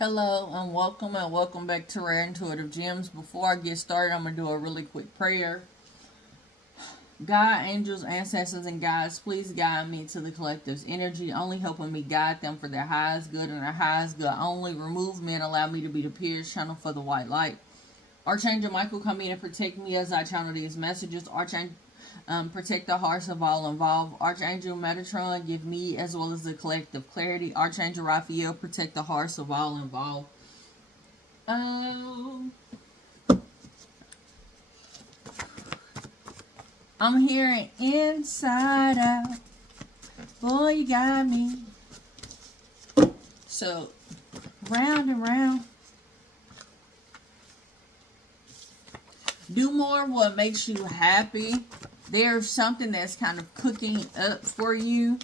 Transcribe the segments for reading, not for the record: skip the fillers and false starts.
Hello and welcome back to Rare Intuitive Gems. Before I get started, I'm going to do a really quick prayer. God, angels, ancestors, and guides, please guide me to the collective's energy, only helping me guide them for their highest good and their highest good only. Remove me and allow me to be the Pierce channel for the white light. Archangel Michael, come in and protect me as I channel these messages. Archangel, protect the hearts of all involved. Archangel Metatron, give me as well as the collective clarity. Archangel Raphael, protect the hearts of all involved. Oh, I'm hearing inside out. Boy, you got me. So, round and round. Do more what makes you happy. There's something that's kind of cooking up for you.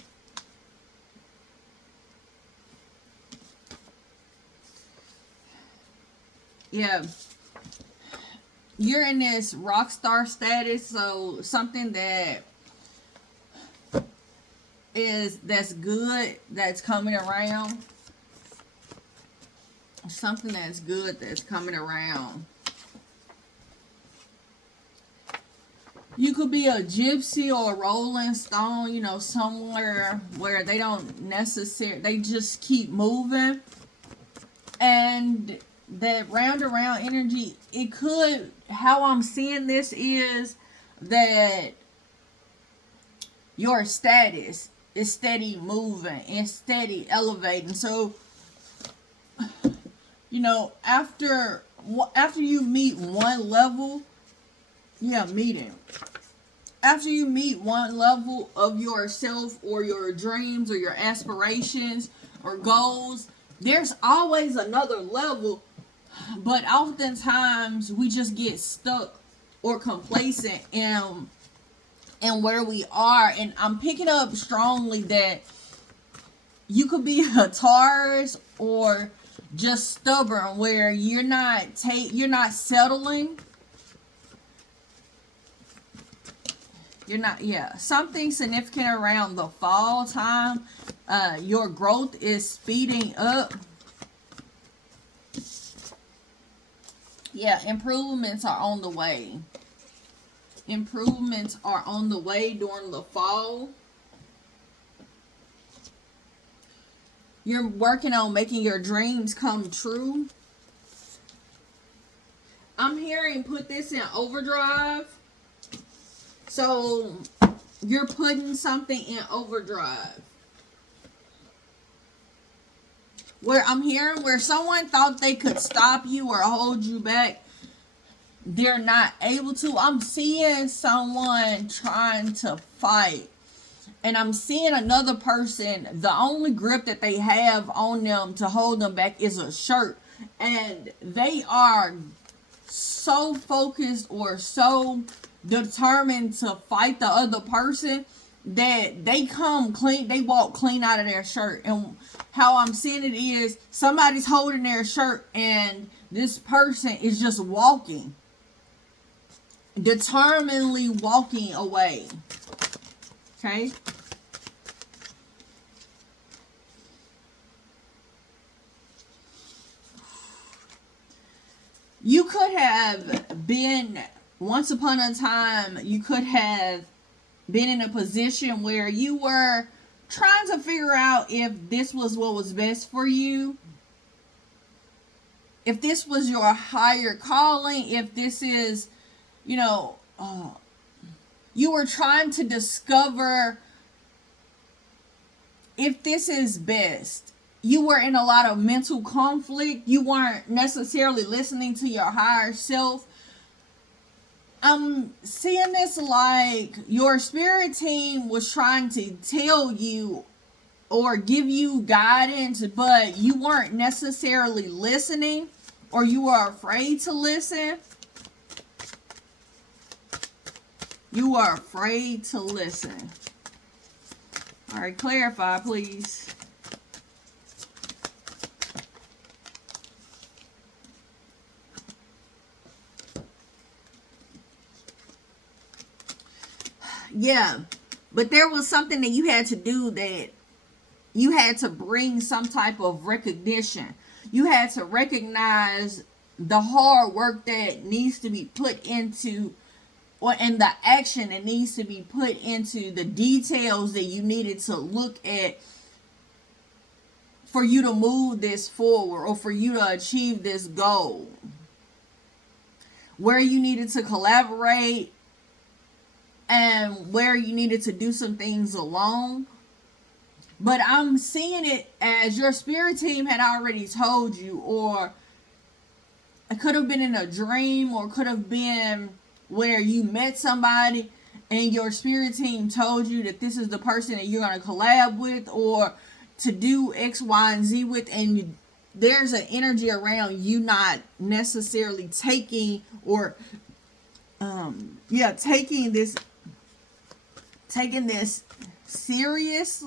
Yeah. You're in this rock star status, so something that's good that's coming around. Something that's good that's coming around. You could be a gypsy or a rolling stone, somewhere where they don't necessarily, they just keep moving. And that round around energy, it could, how I'm seeing this is that your status is steady moving and steady elevating. So, after you meet one level, meeting. After you meet one level of yourself or your dreams or your aspirations or goals, there's always another level, but oftentimes we just get stuck or complacent in where we are. And I'm picking up strongly that you could be a Taurus or just stubborn, where you're not settling. Something significant around the fall time. Your growth is speeding up. Improvements are on the way. Improvements are on the way during the fall. You're working on making your dreams come true. I'm hearing put this in overdrive. So you're putting something in overdrive. Where I'm hearing where someone thought they could stop you or hold you back, they're not able to. I'm seeing someone trying to fight. And I'm seeing another person, the only grip that they have on them to hold them back is a shirt. And they are so focused or so determined to fight the other person that they walk clean out of their shirt. And how I'm seeing it is somebody's holding their shirt and this person is just walking, determinedly walking away. Okay. You could have been, once upon a time, you could have been in a position where you were trying to figure out if this was what was best for you. If this was your higher calling, if this is, you were trying to discover if this is best. You were in a lot of mental conflict. You weren't necessarily listening to your higher self. I'm seeing this like your spirit team was trying to tell you or give you guidance, but you weren't necessarily listening, or you were afraid to listen. You are afraid to listen. All right, clarify, please. Yeah, but there was something that you had to do, that you had to bring some type of recognition. You had to recognize the hard work that needs to be put into, or in the action that needs to be put into the details that you needed to look at for you to move this forward or for you to achieve this goal. Where you needed to collaborate and where you needed to do some things alone. But I'm seeing it as your spirit team had already told you, or it could have been in a dream, or could have been where you met somebody and your spirit team told you that this is the person that you're going to collab with or to do X, Y, and Z with, and there's an energy around you not necessarily taking or taking this serious.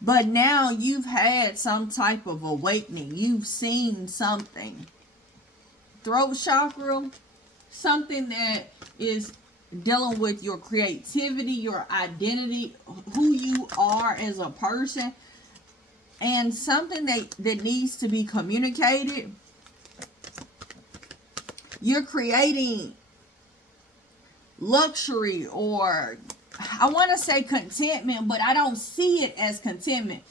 But now you've had some type of awakening. You've seen something. Throat chakra, something that is dealing with your creativity, your identity, who you are as a person, and something that needs to be communicated. You're creating luxury, or I want to say contentment, but I don't see it as contentment.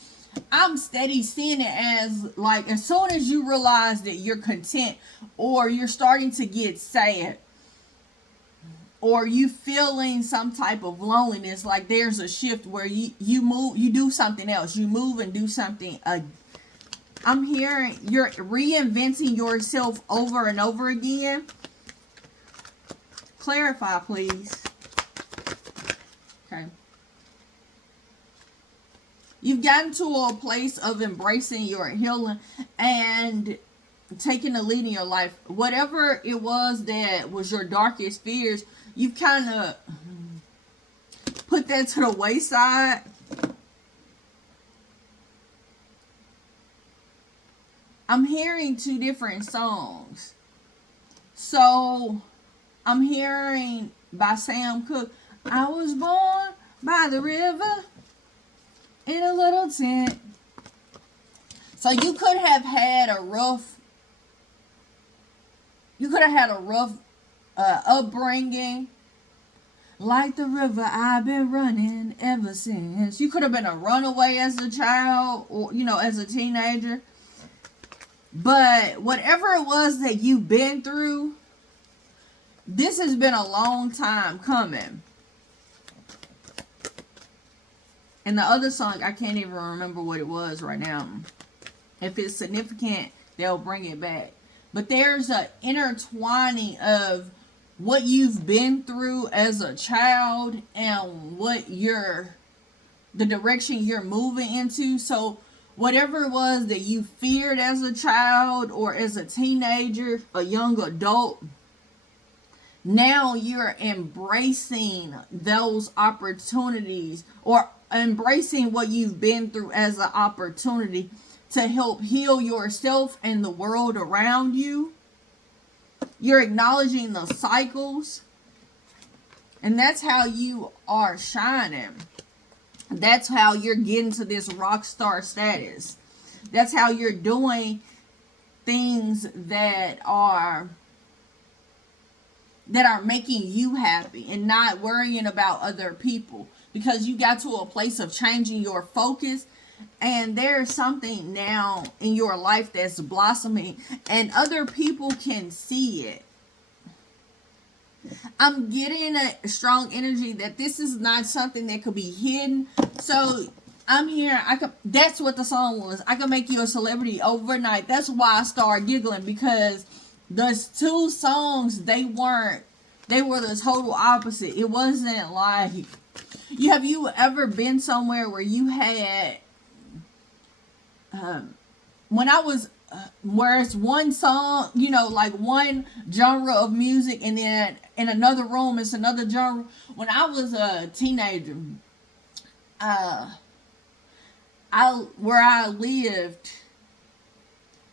I'm steady seeing it as like, as soon as you realize that you're content, or you're starting to get sad, or you feeling some type of loneliness, like there's a shift where you move, you do something else, you move and do something. I'm hearing you're reinventing yourself over and over again. Clarify, please. Okay. You've gotten to a place of embracing your healing and taking the lead in your life. Whatever it was that was your darkest fears, you've kind of put that to the wayside. I'm hearing two different songs. So I'm hearing by Sam Cooke, I was born by the river in a little tent. So you could have had a rough upbringing. Like the river, I've been running ever since. You could have been a runaway as a child, or as a teenager. But whatever it was that you've been through, this has been a long time coming. And the other song, I can't even remember what it was right now. If it's significant, they'll bring it back. But there's an intertwining of what you've been through as a child and the direction you're moving into. So whatever it was that you feared as a child or as a teenager, a young adult, now you're embracing those opportunities, or embracing what you've been through as an opportunity to help heal yourself and the world around you. You're acknowledging the cycles, and that's how you are shining. That's how you're getting to this rock star status. That's how you're doing things that are making you happy and not worrying about other people, because you got to a place of changing your focus, and there's something now in your life that's blossoming and other people can see it. I'm getting a strong energy that this is not something that could be hidden. So I'm here. That's what the song was. I could make you a celebrity overnight. That's why I started giggling, because those two songs, they were the total opposite. It wasn't like, have you ever been somewhere where you had, when I was, where it's one song, like one genre of music, and then in another room it's another genre. When I was a teenager, where I lived,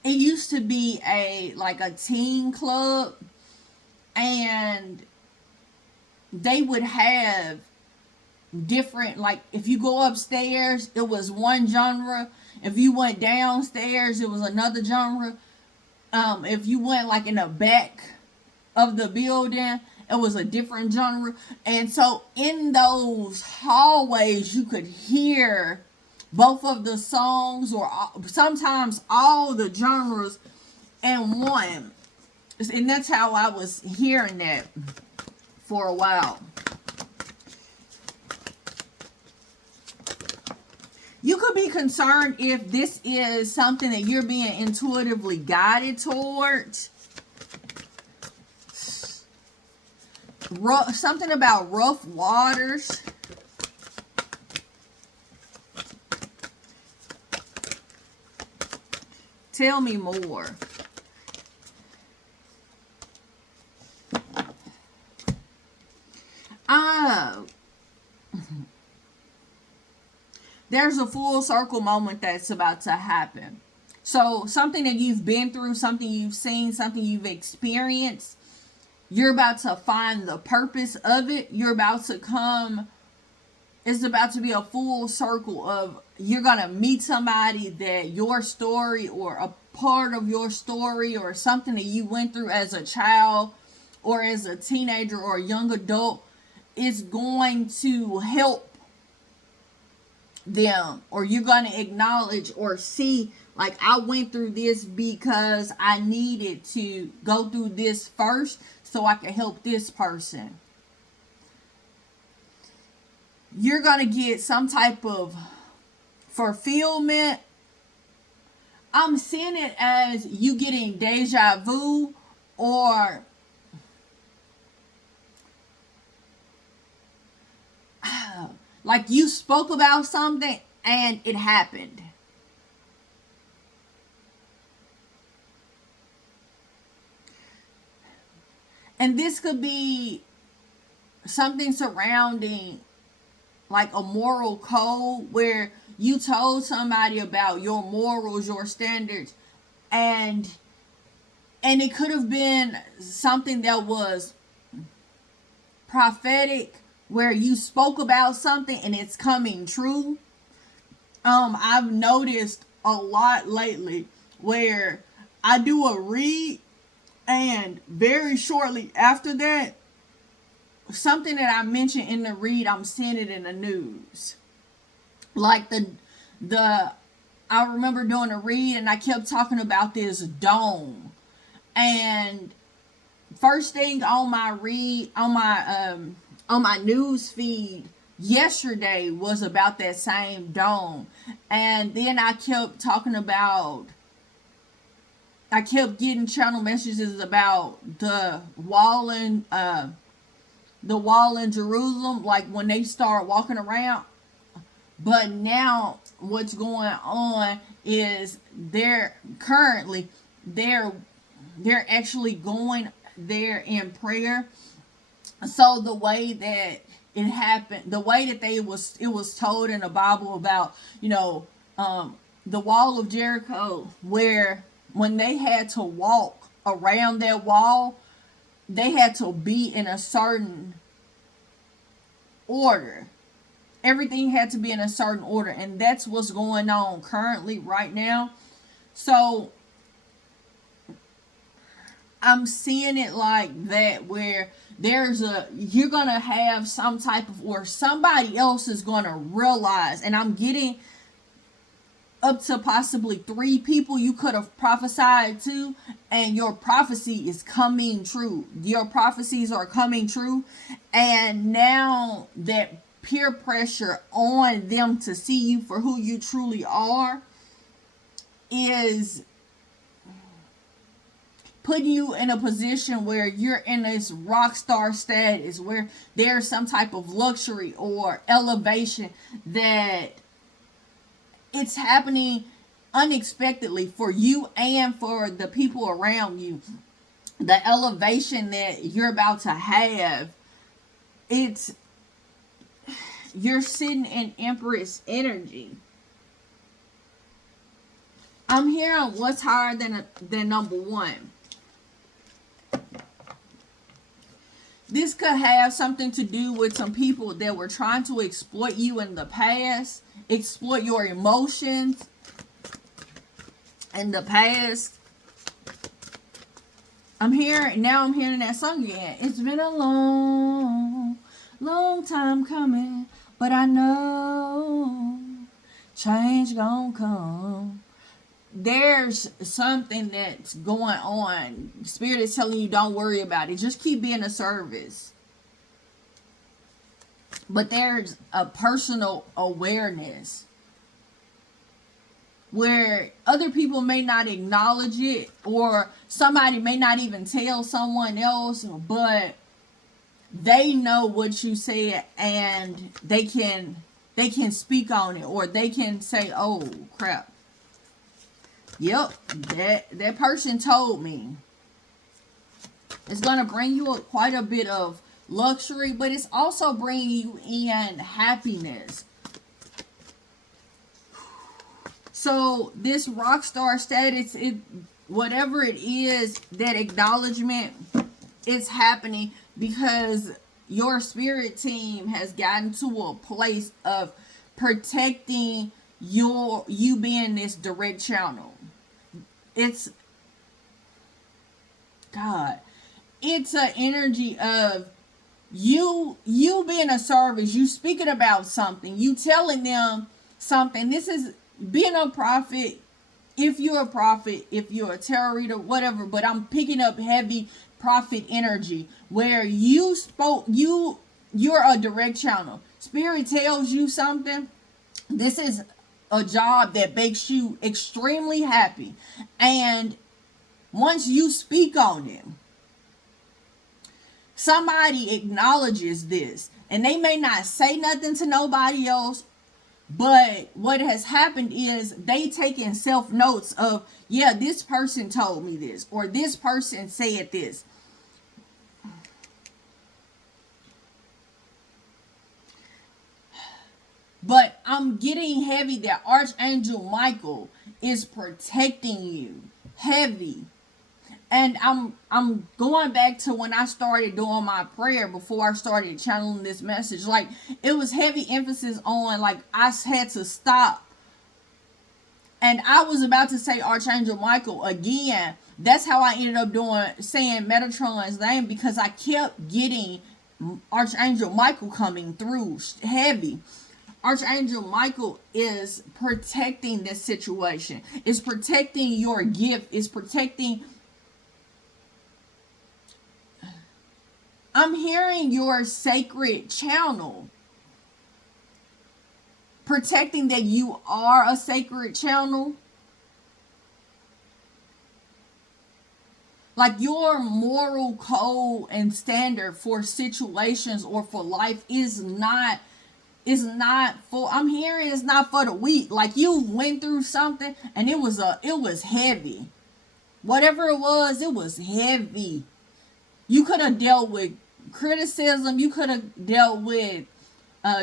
it used to be a teen club, and they would have different, like if you go upstairs, it was one genre, If you went downstairs, it was another genre. If you went like in the back of the building, it was a different genre. And so in those hallways, you could hear both of the songs, or sometimes all the genres in one. And that's how I was hearing that for a while. You could be concerned if this is something that you're being intuitively guided towards. Something about rough waters. Tell me more. There's a full circle moment that's about to happen. So something that you've been through, something you've seen, something you've experienced, you're about to find the purpose of it. It's about to be a full circle of, you're going to meet somebody that your story, or a part of your story, or something that you went through as a child or as a teenager or a young adult, is going to help them, or you're going to acknowledge or see, like, I went through this because I needed to go through this first so I can help this person. You're going to get some type of fulfillment. I'm seeing it as you getting deja vu, or like you spoke about something and it happened. And this could be something surrounding like a moral code, where you told somebody about your morals, your standards, and it could have been something that was prophetic, where you spoke about something and it's coming true. I've noticed a lot lately where I do a read, and very shortly after that, something that I mentioned in the read, I'm seeing it in the news. Like I remember doing a read and I kept talking about this dome, and first thing on my read, on my news feed yesterday was about that same dome. And then I kept getting channel messages about the wall in Jerusalem, like when they start walking around. But now what's going on is they're actually going there in prayer. So the way that it happened, the way that it was told in the Bible about, the wall of Jericho, where when they had to walk around that wall, they had to be in a certain order. Everything had to be in a certain order, and that's what's going on currently right now. So I'm seeing it like that, where you're going to have some type of, or somebody else is going to realize, and I'm getting up to possibly 3 people you could have prophesied to, and your prophecy is coming true. Your prophecies are coming true, and now that peer pressure on them to see you for who you truly are is putting you in a position where you're in this rock star status, where there's some type of luxury or elevation that it's happening unexpectedly for you and for the people around you. The elevation that you're about to have, you're sitting in Empress energy. I'm hearing what's higher than number 1. This could have something to do with some people that were trying to exploit you in the past, exploit your emotions, In the past, I'm hearing that song again. It's been a long, long time coming, but I know change gonna come. There's something that's going on. Spirit is telling you, don't worry about it. Just keep being a service. But there's a personal awareness where other people may not acknowledge it, or somebody may not even tell someone else, but they know what you said, and they can speak on it, or they can say, oh crap, yep, that person told me. It's going to bring you quite a bit of luxury, but it's also bringing you in happiness. So this rock star status, whatever it is, that acknowledgement is happening because your spirit team has gotten to a place of protecting you being this direct channel. It's God. It's an energy of you being a service, you speaking about something, you telling them something. This is being a prophet. If you're a prophet, if you're a tarot reader, whatever, but I'm picking up heavy prophet energy where you're a direct channel. Spirit tells you something. This is a job that makes you extremely happy, and once you speak on it, somebody acknowledges this, and they may not say nothing to nobody else, but what has happened is they taken self notes of, yeah, this person told me this, or this person said this. But I'm getting heavy that Archangel Michael is protecting you heavy. And I'm going back to when I started doing my prayer before I started channeling this message. Like, it was heavy emphasis on, like, I had to stop. And I was about to say Archangel Michael again. That's how I ended up saying Metatron's name, because I kept getting Archangel Michael coming through heavy. Archangel Michael is protecting this situation. Is protecting your gift. Is protecting. I'm hearing your sacred channel. Protecting that you are a sacred channel. Like, your moral code and standard for situations or for life is not for, I'm hearing it's not for the weak. Like, you went through something and it was heavy. Whatever it was heavy. You could have dealt with criticism. You could have dealt with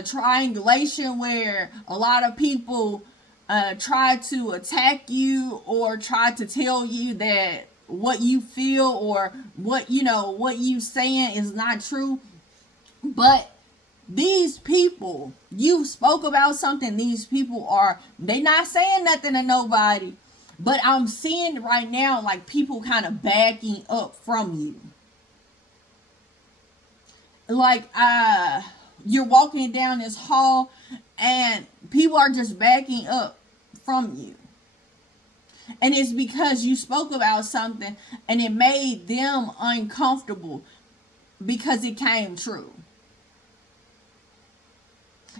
triangulation, where a lot of people try to attack you or try to tell you that what you feel or what you saying is not true. But these people, you spoke about something, these people they not saying nothing to nobody. But I'm seeing right now, like, people kind of backing up from you. Like, you're walking down this hall and people are just backing up from you. And it's because you spoke about something and it made them uncomfortable because it came true.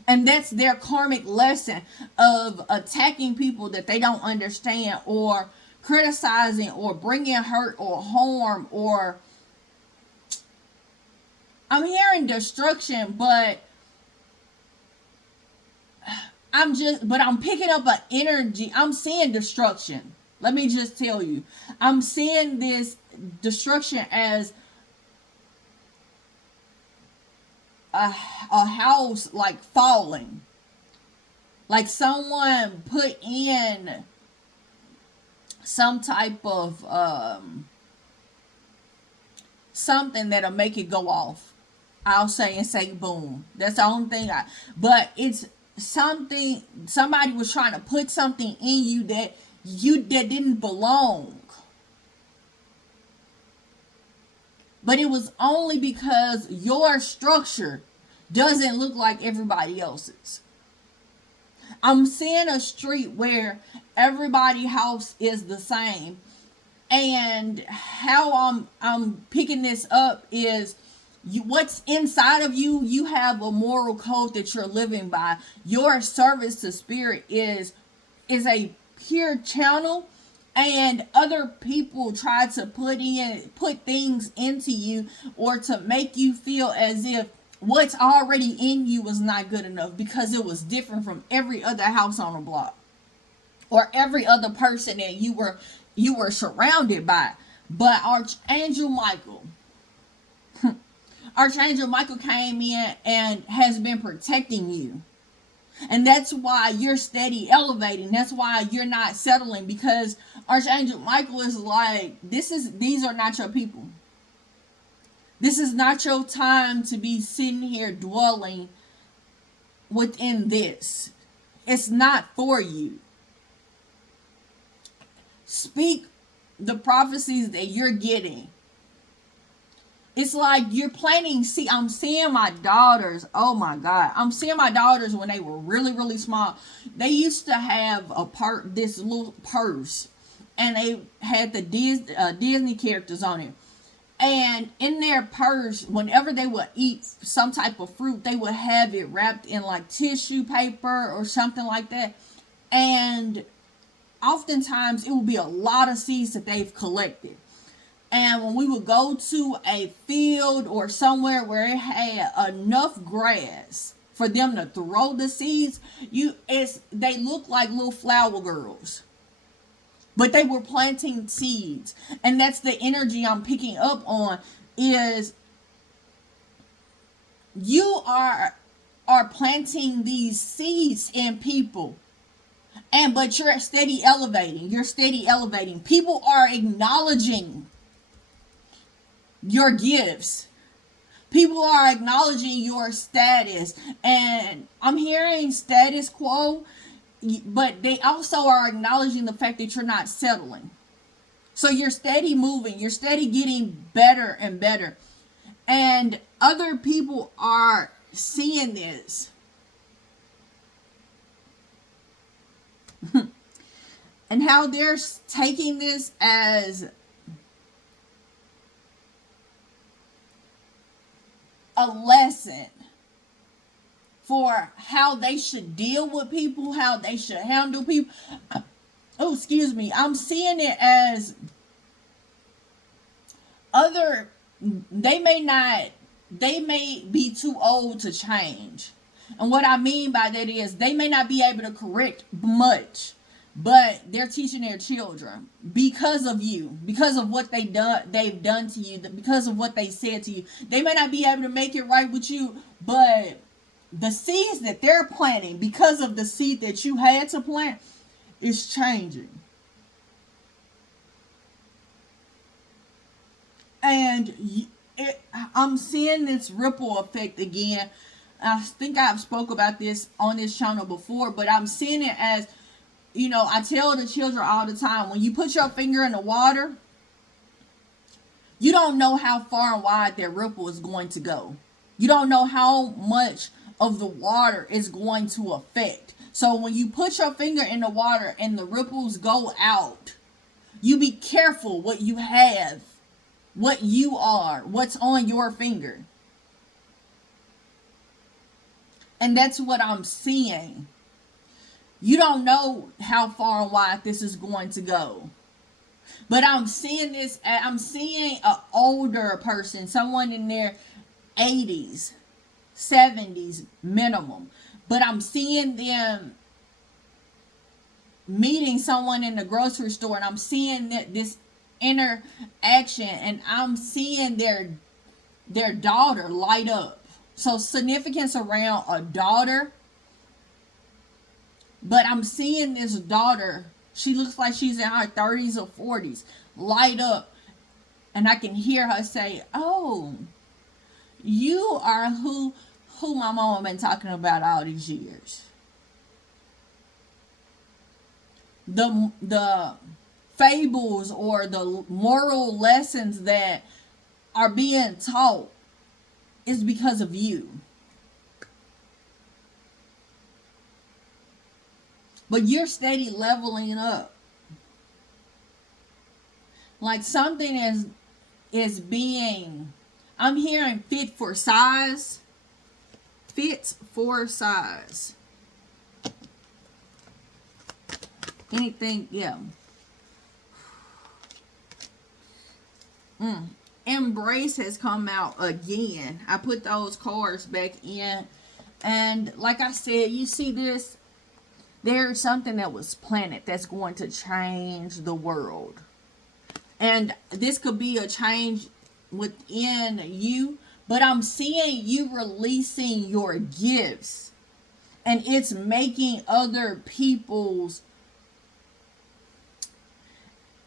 And that's their karmic lesson of attacking people that they don't understand, or criticizing, or bringing hurt or harm, or I'm hearing destruction, but I'm picking up an energy. I'm seeing destruction. Let me just tell you. I'm seeing this destruction as a house, like, falling. Like, someone put in some type of something that'll make it go off. I'll say, and say boom. That's the only thing but it's something, somebody was trying to put something in you that that didn't belong. But it was only because your structure doesn't look like everybody else's. I'm seeing a street where everybody's house is the same. And how I'm picking this up is what's inside of you. You have a moral code that you're living by. Your service to spirit is a pure channel, and other people try to put things into you or to make you feel as if what's already in you was not good enough because it was different from every other house on the block or every other person that you were surrounded by. But Archangel Michael came in and has been protecting you. And that's why you're steady elevating. That's why you're not settling, because Archangel Michael is like, these are not your people. This is not your time to be sitting here dwelling within this. It's not for you. Speak the prophecies that you're getting. It's like you're planting. See, I'm seeing my daughters. Oh my God. I'm seeing my daughters when they were really, really small. They used to have this little purse, and they had the Disney characters on it. And in their purse, whenever they would eat some type of fruit, they would have it wrapped in like tissue paper or something like that. And oftentimes it would be a lot of seeds that they've collected. And when we would go to a field or somewhere where it had enough grass for them to throw the seeds, they look like little flower girls. But they were planting seeds. And that's the energy I'm picking up on, is you are planting these seeds in people. But you're steady elevating. You're steady elevating. People are acknowledging your gifts. People are acknowledging your status. And I'm hearing status quo, but they also are acknowledging the fact that you're not settling. So you're steady moving. You're steady getting better and better. And other people are seeing this. And how they're taking this as a lesson for how they should deal with people, how they should handle people. Oh, excuse me. I'm seeing it as they may be too old to change. And what I mean by that is they may not be able to correct much, but they're teaching their children because of you, because of what they've done to you, because of what they said to you. They may not be able to make it right with you, but the seeds that they're planting, because of the seed that you had to plant, is changing. And I'm seeing this ripple effect again. I think I've spoke about this on this channel before, but I'm seeing it as, I tell the children all the time, when you put your finger in the water, you don't know how far and wide that ripple is going to go. You don't know how much of the water is going to affect. So when you put your finger in the water and the ripples go out, you be careful what you have, what you are, what's on your finger. And that's what I'm seeing. You don't know how far and wide this is going to go. But I'm seeing this, I'm seeing an older person, someone in their 80s, 70s minimum. But I'm seeing them meeting someone in the grocery store, and I'm seeing this interaction, and I'm seeing their daughter light up. So significance around a daughter. But I'm seeing this daughter, she looks like she's in her 30s or 40s, light up. And I can hear her say, "Oh, you are who my mama been talking about all these years." the fables or the moral lessons that are being taught is because of you. But you're steady leveling up. Like something is being, I'm hearing fit for size. Fit for size. Anything, yeah. Embrace has come out again. I put those cards back in. And like I said, you see this? There's something that was planted that's going to change the world. And this could be a change within you. But I'm seeing you releasing your gifts. And it's making other people's,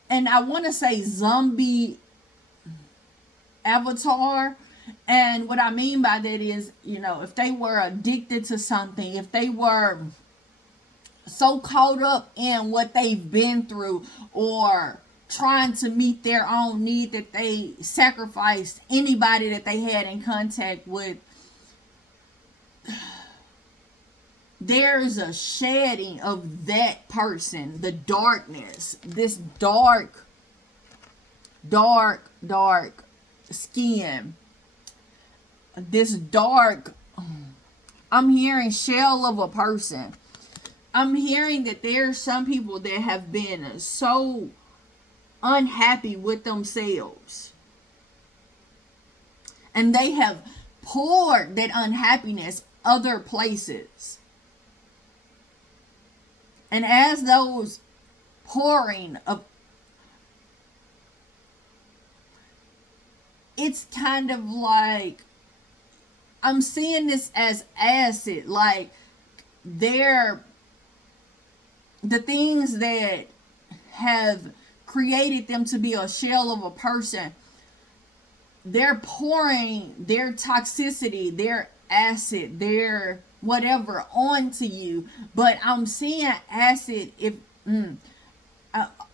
and I want to say zombie avatar. And what I mean by that is, if they were addicted to something, if they were so caught up in what they've been through or trying to meet their own need that they sacrificed anybody that they had in contact with, there's a shedding of that person, the darkness, this dark skin, this dark, I'm hearing shell of a person. I'm hearing that there's some people that have been so unhappy with themselves, and they have poured that unhappiness other places. And as those pouring of, it's kind of like, I'm seeing this as acid, like the things that have created them to be a shell of a person, they're pouring their toxicity, their acid, their whatever onto you. But I'm seeing acid, if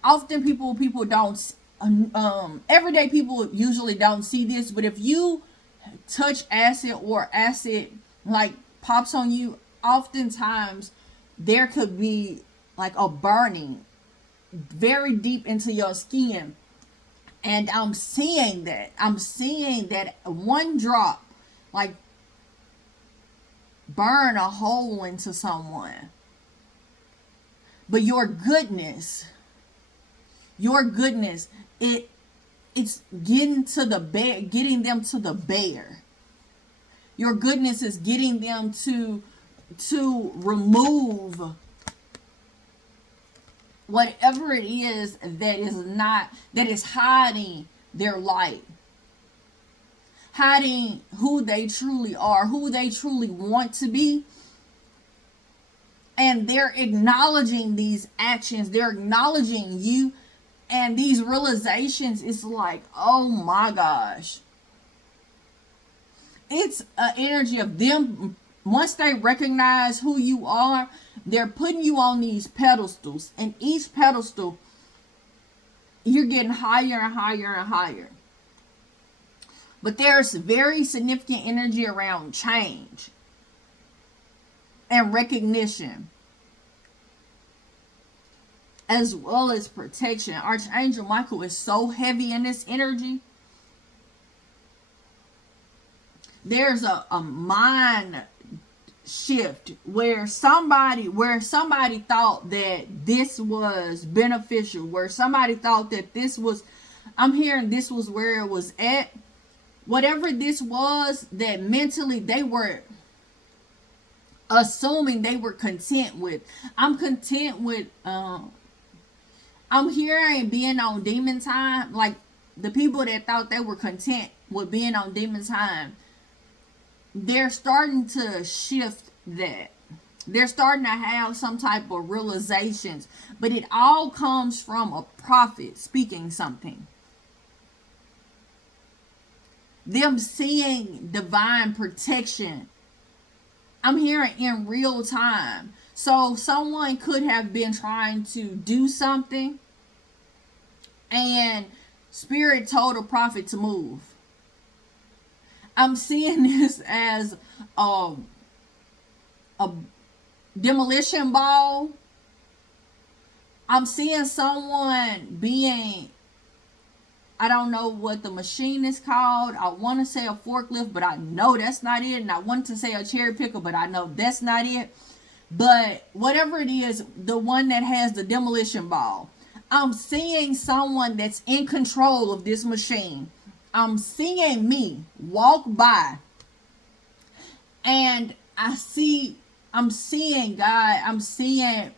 often people don't, everyday people usually don't see this, but if you touch acid or acid like pops on you, oftentimes there could be like a burning very deep into your skin. And I'm seeing that one drop like burn a hole into someone. But your goodness, it's getting them to the bear. Your goodness is getting them to remove whatever it is that is hiding their light, hiding who they truly are, who they truly want to be. And they're acknowledging these actions, they're acknowledging you, and these realizations. It's like, oh my gosh, it's an energy of them. Once they recognize who you are, they're putting you on these pedestals, and each pedestal you're getting higher and higher and higher. But there's very significant energy around change and recognition, as well as protection. Archangel Michael is so heavy in this energy. There's a mind shift where somebody thought that this was beneficial, where somebody thought that this was, I'm hearing this was where it was at. Whatever this was that mentally they were assuming they were content with. I'm content with, I'm hearing being on demon time. Like the people that thought they were content with being on demon time, they're starting to shift that. They're starting to have some type of realizations. But it all comes from a prophet speaking something. Them seeing divine protection. I'm hearing in real time. So someone could have been trying to do something, and Spirit told a prophet to move. I'm seeing this as a demolition ball. I'm seeing someone being, I don't know what the machine is called. I want to say a forklift, but I know that's not it. And I want to say a cherry picker, but I know that's not it. But whatever it is, the one that has the demolition ball. I'm seeing someone that's in control of this machine. I'm seeing me walk by, and I'm seeing God. I'm seeing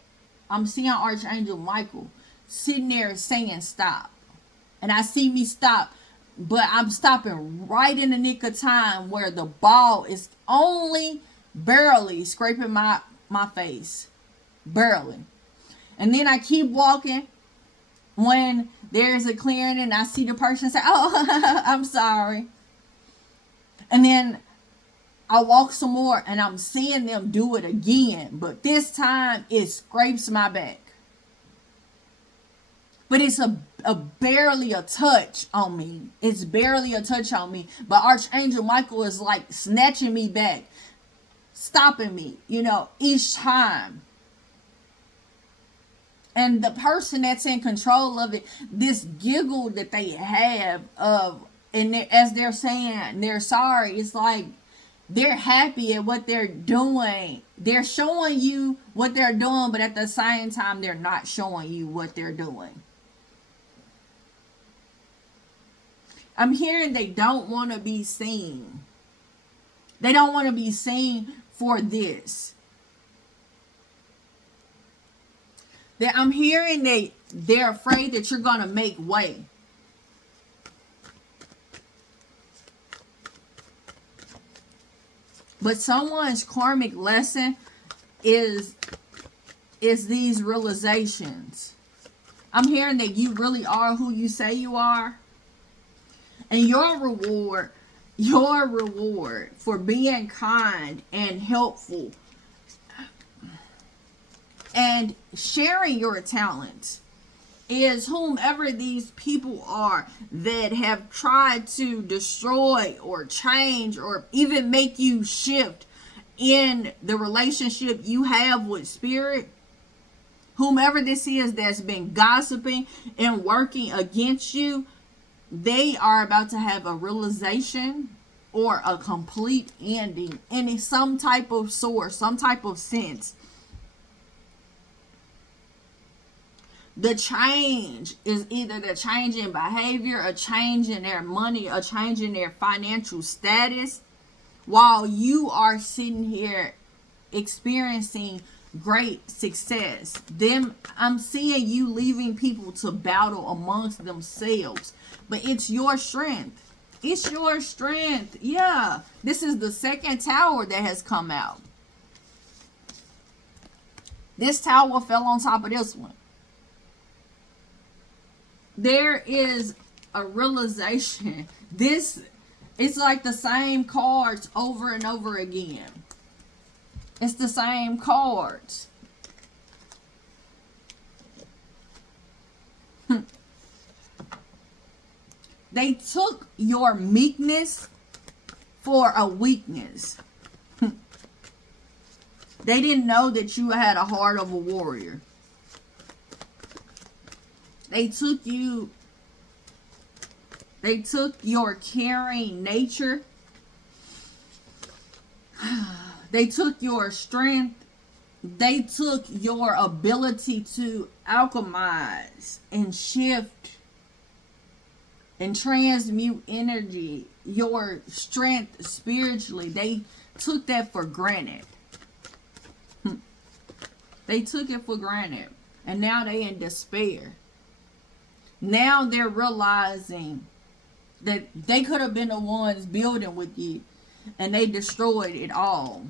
Archangel Michael sitting there saying stop. And I see me stop, but I'm stopping right in the nick of time where the ball is only barely scraping my face. Barely. And then I keep walking. When there's a clearing and I see the person say, oh, I'm sorry. And then I walk some more and I'm seeing them do it again. But this time it scrapes my back. But it's a barely a touch on me. It's barely a touch on me. But Archangel Michael is like snatching me back. Stopping me, each time. And the person that's in control of it, this giggle that they have of, and as they're saying they're sorry, it's like they're happy at what they're doing. They're showing you what they're doing, but at the same time, they're not showing you what they're doing. I'm hearing they don't want to be seen. They don't want to be seen for this. I'm hearing they're afraid that you're going to make way. But someone's karmic lesson is these realizations. I'm hearing that you really are who you say you are. And your reward for being kind and helpful and sharing your talents is whomever these people are that have tried to destroy or change or even make you shift in the relationship you have with Spirit. Whomever this is that's been gossiping and working against you, they are about to have a realization or a complete ending in some type of source, some type of sense. The change is either the change in behavior, a change in their money, a change in their financial status, while you are sitting here experiencing great success. I'm seeing you leaving people to battle amongst themselves, but it's your strength. It's your strength. Yeah. This is the second tower that has come out. This tower fell on top of this one. There is a realization. It's like the same cards over and over again. It's the same cards. They took your meekness for a weakness. They didn't know that you had a heart of a warrior. They took your caring nature. They took your strength. They took your ability to alchemize and shift and transmute energy, your strength spiritually. They took that for granted. They took it for granted. And now they in despair. Now they're realizing that they could have been the ones building with you, and they destroyed it all.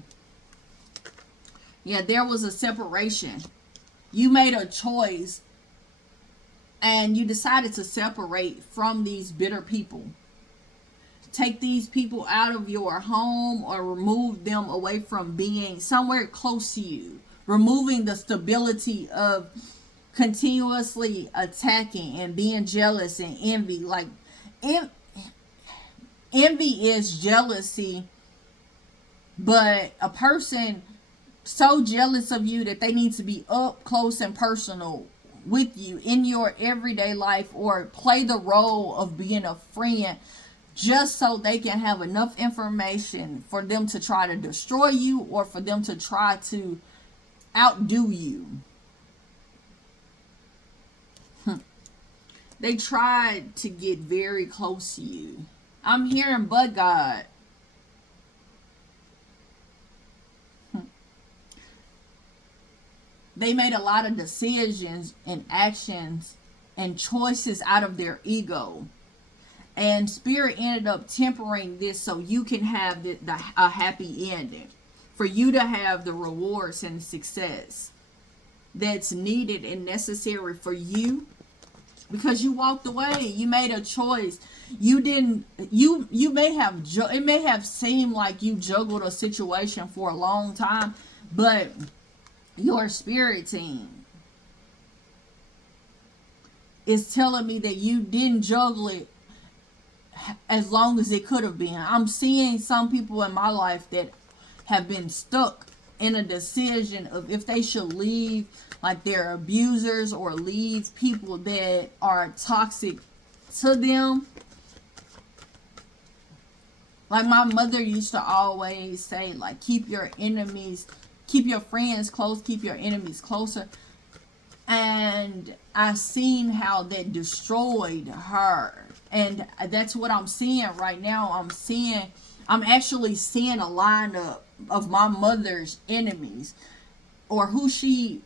Yeah, there was a separation. You made a choice, and you decided to separate from these bitter people. Take these people out of your home or remove them away from being somewhere close to you, removing the stability of continuously attacking and being jealous and envy. Like, envy is jealousy, but a person so jealous of you that they need to be up close and personal with you in your everyday life, or play the role of being a friend just so they can have enough information for them to try to destroy you, or for them to try to outdo you. They tried to get very close to you. I'm hearing, but God. They made a lot of decisions and actions and choices out of their ego. And Spirit ended up tempering this so you can have a happy ending. For you to have the rewards and success that's needed and necessary for you. Because you walked away. You made a choice. You didn't, you may have, it may have seemed like you juggled a situation for a long time. But your spirit team is telling me that you didn't juggle it as long as it could have been. I'm seeing some people in my life that have been stuck in a decision of if they should leave like their abusers, or leave people that are toxic to them. Like my mother used to always say, like, keep your friends close, keep your enemies closer. And I seen how that destroyed her. And that's what I'm seeing right now. I'm actually seeing a lineup of my mother's enemies, or who she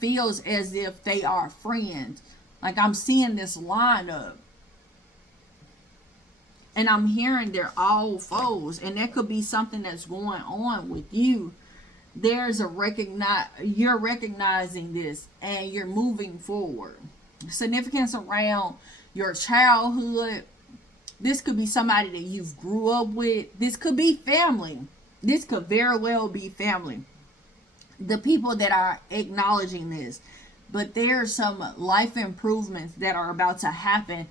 feels as if they are friends. Like, I'm seeing this lineup. And I'm hearing they're all foes. And that could be something that's going on with you. You're recognizing this and you're moving forward. Significance around your childhood. This could be somebody that you've grew up with. This could be family. This could very well be family. The people that are acknowledging this. But there are some life improvements that are about to happen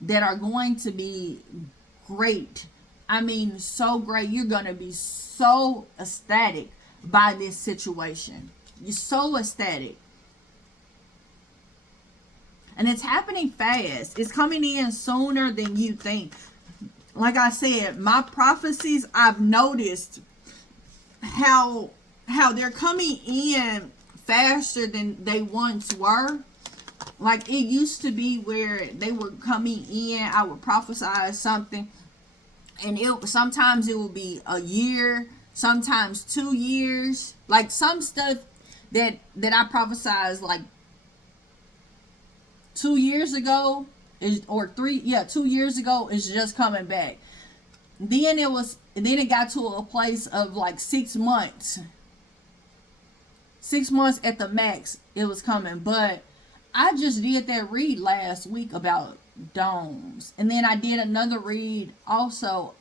that are going to be great. I mean, so great. You're going to be so ecstatic by this situation. You're so ecstatic. And it's happening fast. It's coming in sooner than you think. Like I said, my prophecies, I've noticed how they're coming in faster than they once were. Like, it used to be where they were coming in, I would prophesy something, and sometimes it would be a year, sometimes 2 years. Like, some stuff that I prophesied like 2 years ago, 2 years ago, is just coming back. Then it got to a place of like 6 months. 6 months at the max, it was coming. But I just did that read last week about domes. And then I did another read also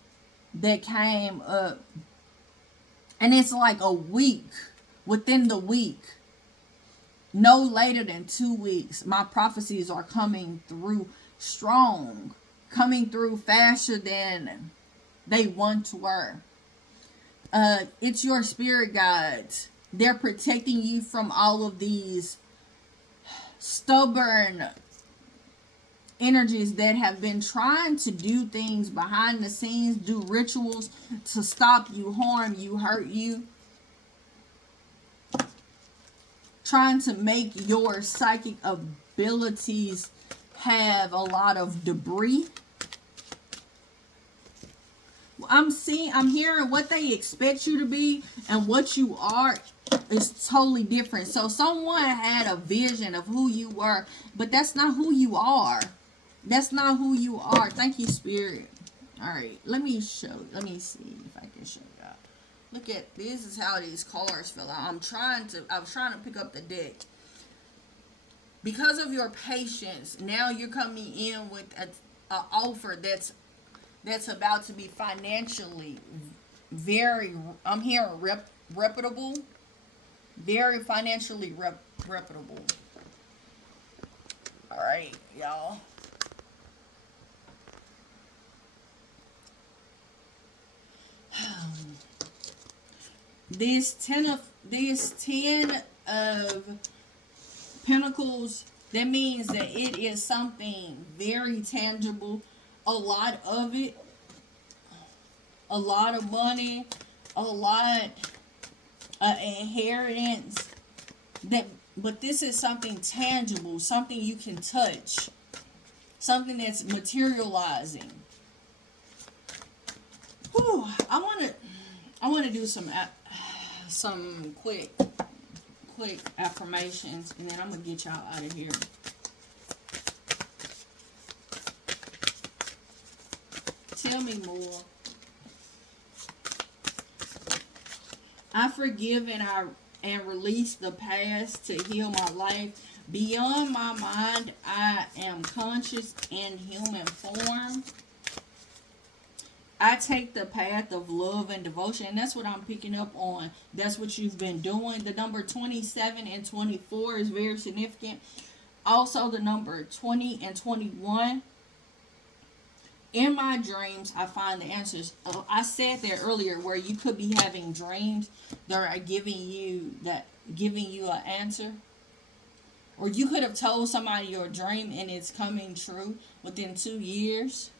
that came up. And it's like a week. Within the week, no later than 2 weeks, my prophecies are coming through strong. Coming through faster than they once were. It's your spirit guides. They're protecting you from all of these stubborn energies that have been trying to do things behind the scenes, do rituals to stop you, harm you, hurt you, trying to make your psychic abilities have a lot of debris. I'm hearing what they expect you to be and what you are is totally different. So someone had a vision of who you were, but that's not who you are. That's not who you are. Thank you, Spirit. All right, let me see if I can show you. Look at this. Is how these cards fell out. I was trying to pick up the deck. Because of your patience, now you're coming in with an offer that's about to be financially very, I'm hearing reputable, very financially reputable. All right, y'all. This 10 of Pentacles, that means that it is something very tangible. A lot of it, a lot of money, a lot of inheritance. But this is something tangible, something you can touch, something that's materializing. Whew, I want to do some quick affirmations, and then I'm gonna get y'all out of here. Tell me more. I forgive and release the past to heal my life. Beyond my mind, I am conscious in human form. I take the path of love and devotion. And that's what I'm picking up on. That's what you've been doing. The number 27 and 24 is very significant. Also, the number 20 and 21. In my dreams, I find the answers. I said that earlier, where you could be having dreams that are giving you an answer. Or you could have told somebody your dream and it's coming true within 2 years.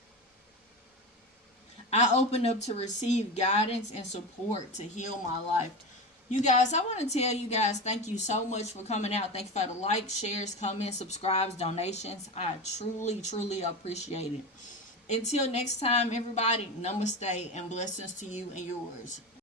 I open up to receive guidance and support to heal my life. You guys, I want to tell you guys, thank you so much for coming out. Thank you for the likes, shares, comments, subscribes, donations. I truly, truly appreciate it. Until next time, everybody, namaste and blessings to you and yours.